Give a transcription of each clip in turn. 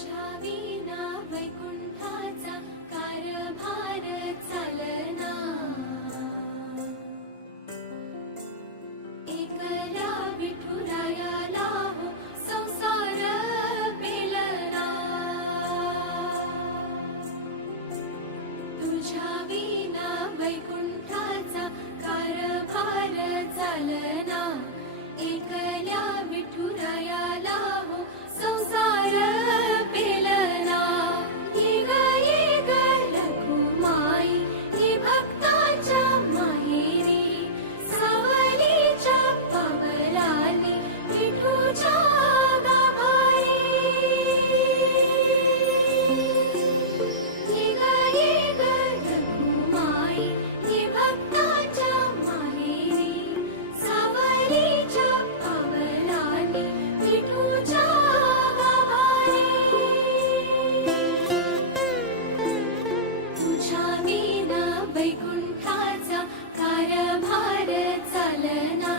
तुझ्या विना वैकुंठाचा कारभार चालना, एकला विठुरायाला हो संसार पेलना। तुझ्या विना वैकुंठाचा कारभार चालना, एकल्या विठुरायाला हो संसार पेलना। ये ग रखुमाई ही भक्ताच्या माहेरी, सावलीच्या पावलांनी विठूच्या गाभारी। ये ग रखुमाई ही भक्ताच्या माहेरी, सावलीच्या पावलांनी विठूच्या गाभारी। तुझ्या विना वैकुंठाचा कारभार चालना,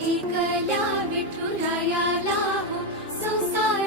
एकल्या विठुरायाला हो संसार